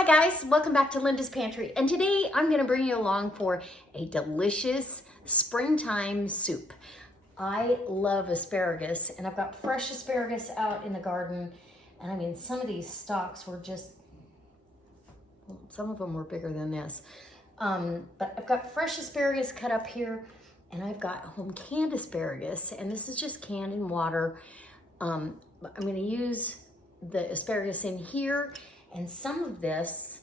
Hi guys, welcome back to Linda's Pantry, and today I'm going to bring you along for a delicious springtime soup. I love asparagus, and I've got fresh asparagus out in the garden, and I mean some of these stalks were just, well, some of them were bigger than this, but I've got fresh asparagus cut up here, and I've got home canned asparagus, and this is just canned in water. I'm going to use the asparagus in here and some of this,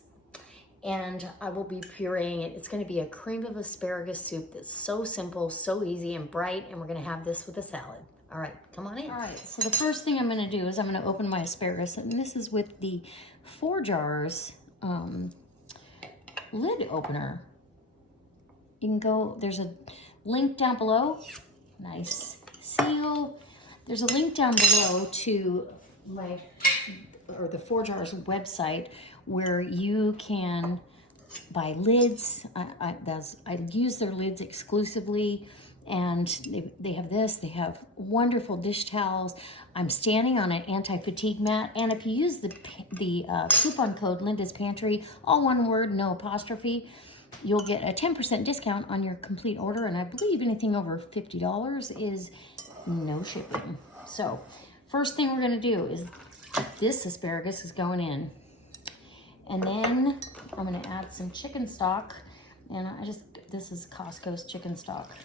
and I will be pureeing it. It's going to be a cream of asparagus soup that's so simple, so easy and bright, and we're going to have this with a salad. All right, come on in. All right, so the first thing I'm going to do is I'm going to open my asparagus, and this is with the 4 jars lid opener. You can go, there's a link down below, nice seal. There's a link down below to the 4 Jars website where you can buy lids. I use their lids exclusively, and they have this. They have wonderful dish towels. I'm standing on an anti-fatigue mat, and if you use the coupon code Linda's Pantry, all one word, no apostrophe, you'll get a 10% discount on your complete order, and I believe anything over $50 is no shipping. So first thing we're going to do is this asparagus is going in, and then I'm going to add some chicken stock, and this is Costco's chicken stock.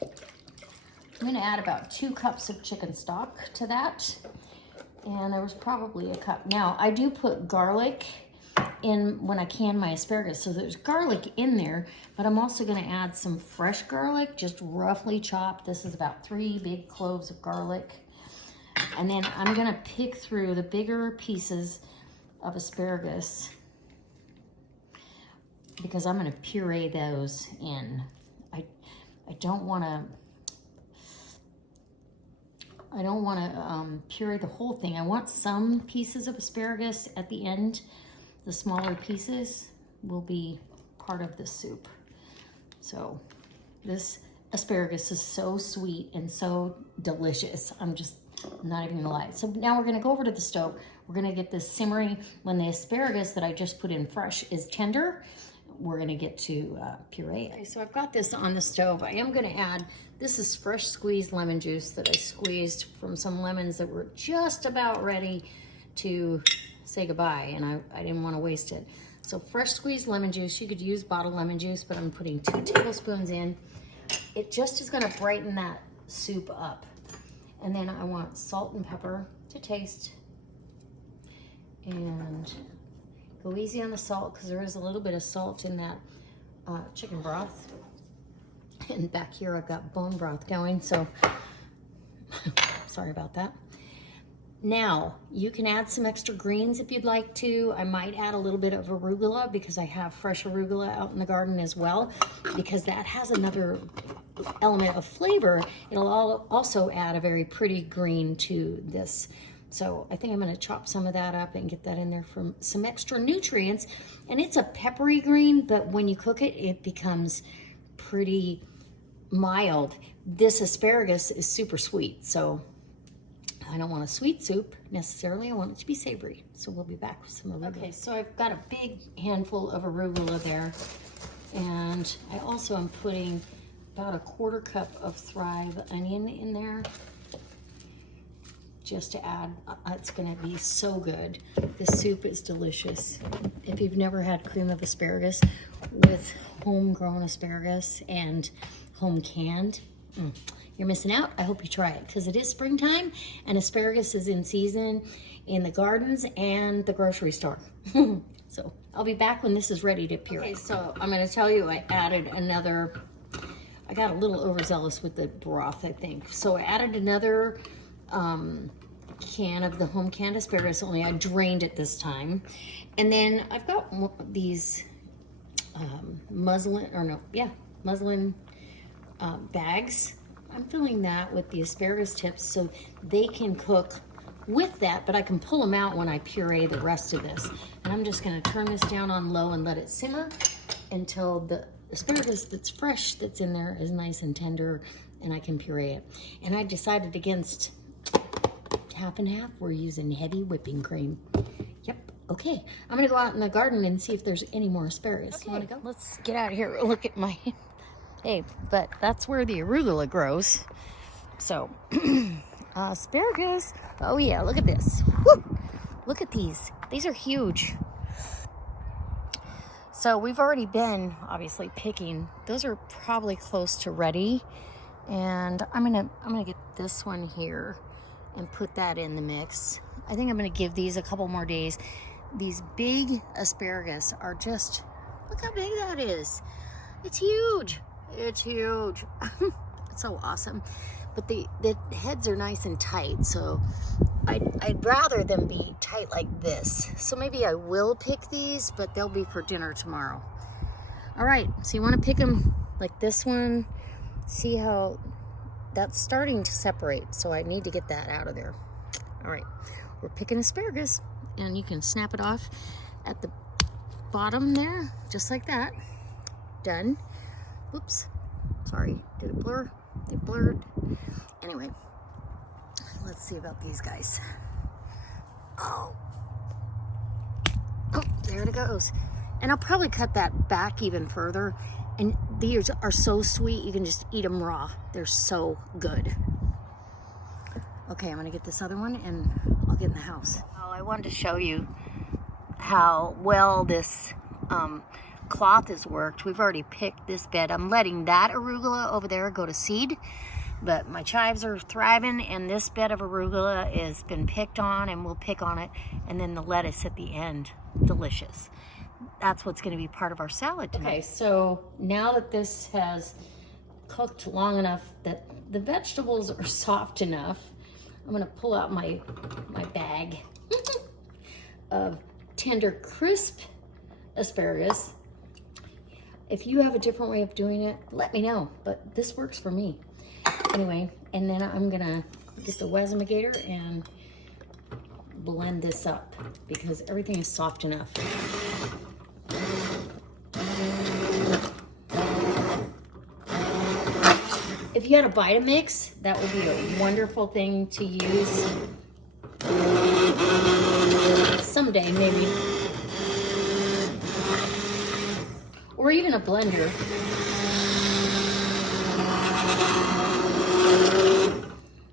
I'm going to add about 2 cups of chicken stock to that, and there was probably a cup. Now I do put garlic in when I can my asparagus, so there's garlic in there, but I'm also going to add some fresh garlic, just roughly chopped. This is about 3 big cloves of garlic. And then I'm going to pick through the bigger pieces of asparagus because I'm going to puree those in. I don't want to puree the whole thing. I want some pieces of asparagus at the end. The smaller pieces will be part of the soup. So this asparagus is so sweet and so delicious. I'm not even gonna lie. So now we're gonna go over to the stove. We're gonna get this simmering. When the asparagus that I just put in fresh is tender, we're gonna get to puree it. Okay, so I've got this on the stove. I am gonna add, this is fresh squeezed lemon juice that I squeezed from some lemons that were just about ready to say goodbye, and I didn't want to waste it. So fresh squeezed lemon juice. You could use bottled lemon juice, but I'm putting 2 tablespoons in. It just is going to brighten that soup up. And then I want salt and pepper to taste, and go easy on the salt because there is a little bit of salt in that chicken broth. And back here I've got bone broth going, so sorry about that. Now, you can add some extra greens if you'd like to. I might add a little bit of arugula because I have fresh arugula out in the garden as well, because that has another element of flavor. It'll also add a very pretty green to this. So I think I'm going to chop some of that up and get that in there for some extra nutrients. And it's a peppery green, but when you cook it, it becomes pretty mild. This asparagus is super sweet, so I don't want a sweet soup necessarily. I want it to be savory. So we'll be back with some arugula. Okay, so I've got a big handful of arugula there. And I also am putting about a 1/4 cup of Thrive onion in there, just to add. It's gonna be so good. This soup is delicious. If you've never had cream of asparagus with homegrown asparagus and home canned, you're missing out. I hope you try it because it is springtime and asparagus is in season in the gardens and the grocery store. So I'll be back when this is ready to puree. Okay, so I'm going to tell you I added another, I got a little overzealous with the broth, I think. So I added another can of the home canned asparagus, only I drained it this time. And then I've got these muslin bags. I'm filling that with the asparagus tips so they can cook with that, but I can pull them out when I puree the rest of this. And I'm just going to turn this down on low and let it simmer until the asparagus that's fresh that's in there is nice and tender, and I can puree it. And I decided against half and half. We're using heavy whipping cream. Yep. Okay. I'm gonna go out in the garden and see if there's any more asparagus. Okay. You wanna go? Let's get out of here. Look at my. Hey, but that's where the arugula grows. So, asparagus. Oh yeah, look at this. Woo! Look at these. These are huge. So we've already been obviously picking. Those are probably close to ready. And I'm gonna get this one here and put that in the mix. I think I'm gonna give these a couple more days. These big asparagus are just, look how big that is. It's huge. It's huge. It's so awesome. But the heads are nice and tight, so I'd rather them be tight like this. So maybe I will pick these, but they'll be for dinner tomorrow. All right, so you want to pick them like this one. See how that's starting to separate, so I need to get that out of there. All right, we're picking asparagus, and you can snap it off at the bottom there, just like that. Done. Oops, sorry, did it blur? It blurred. Anyway, let's see about these guys. Oh, there it goes. And I'll probably cut that back even further. And these are so sweet, you can just eat them raw. They're so good. Okay, I'm gonna get this other one and I'll get in the house. Oh, I wanted to show you how well this cloth has worked. We've already picked this bed. I'm letting that arugula over there go to seed, but my chives are thriving, and this bed of arugula has been picked on, and we'll pick on it, and then the lettuce at the end. Delicious. That's what's going to be part of our salad tonight. Okay, so now that this has cooked long enough that the vegetables are soft enough, I'm going to pull out my bag of tender, crisp asparagus. If you have a different way of doing it, let me know, but this works for me. Anyway, and then I'm gonna get the Wesmigator and blend this up because everything is soft enough. If you had a Vitamix, that would be a wonderful thing to use someday, maybe. Or even a blender.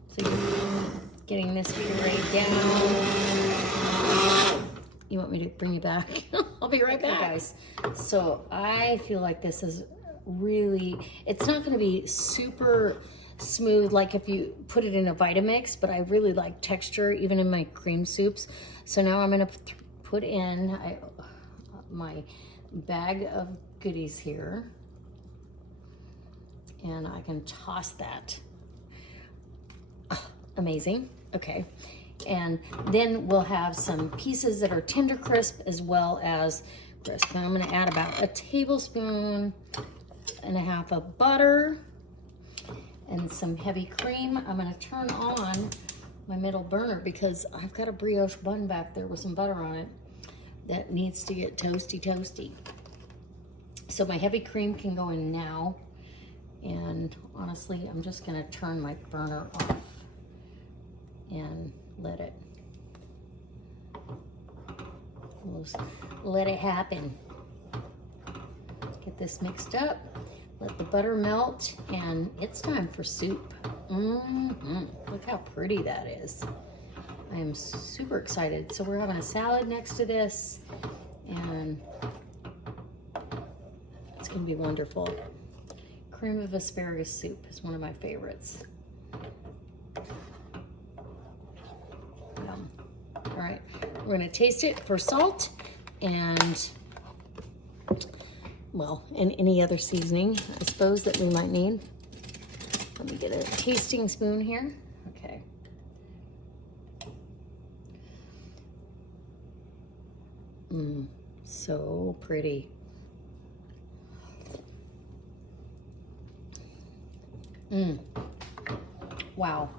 So you're getting this pureed down. You want me to bring you back? I'll be right back, guys. So I feel like this is really, it's not gonna be super smooth like if you put it in a Vitamix, but I really like texture even in my cream soups. So now I'm gonna put in my bag of goodies here, and I can toss that. Oh, amazing. Okay, and then we'll have some pieces that are tender crisp as well as crisp. And I'm going to add about a tablespoon and a half of butter and some heavy cream. I'm going to turn on my middle burner because I've got a brioche bun back there with some butter on it that needs to get toasty. So my heavy cream can go in now. And honestly, I'm just gonna turn my burner off and let it happen. Get this mixed up, let the butter melt, and it's time for soup. Look how pretty that is. I am super excited. So we're having a salad next to this, and it's gonna be wonderful. Cream of asparagus soup is one of my favorites. Yum. All right, we're gonna taste it for salt and, well, and any other seasoning, I suppose, that we might need. Let me get a tasting spoon here. Okay. So pretty. Wow.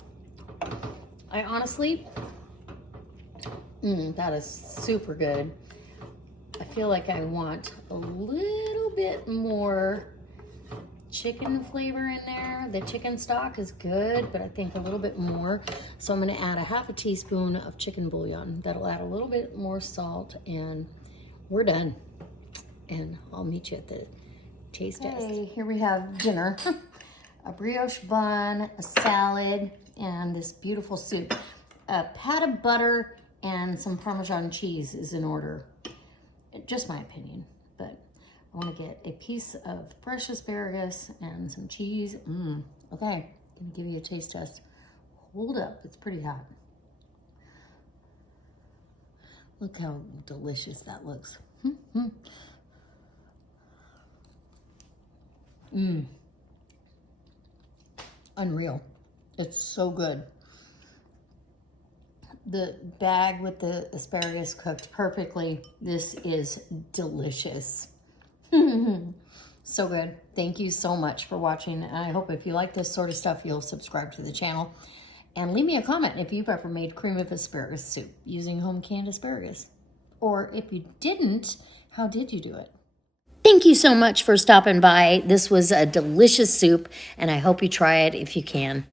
I honestly, that is super good. I feel like I want a little bit more chicken flavor in there. The chicken stock is good, but I think a little bit more. So I'm gonna add a half a teaspoon of chicken bouillon. That'll add a little bit more salt, and we're done. And I'll meet you at the taste test. Okay, here we have dinner. A brioche bun, a salad, and this beautiful soup. A pat of butter and some Parmesan cheese is in order. Just my opinion, but I want to get a piece of fresh asparagus and some cheese. Okay, gonna give you a taste test. Hold up, it's pretty hot. Look how delicious that looks. Unreal. It's so good. The bag with the asparagus cooked perfectly. This is delicious. So good. Thank you so much for watching. And I hope if you like this sort of stuff, you'll subscribe to the channel. And leave me a comment if you've ever made cream of asparagus soup using home canned asparagus. Or if you didn't, how did you do it? Thank you so much for stopping by. This was a delicious soup, and I hope you try it if you can.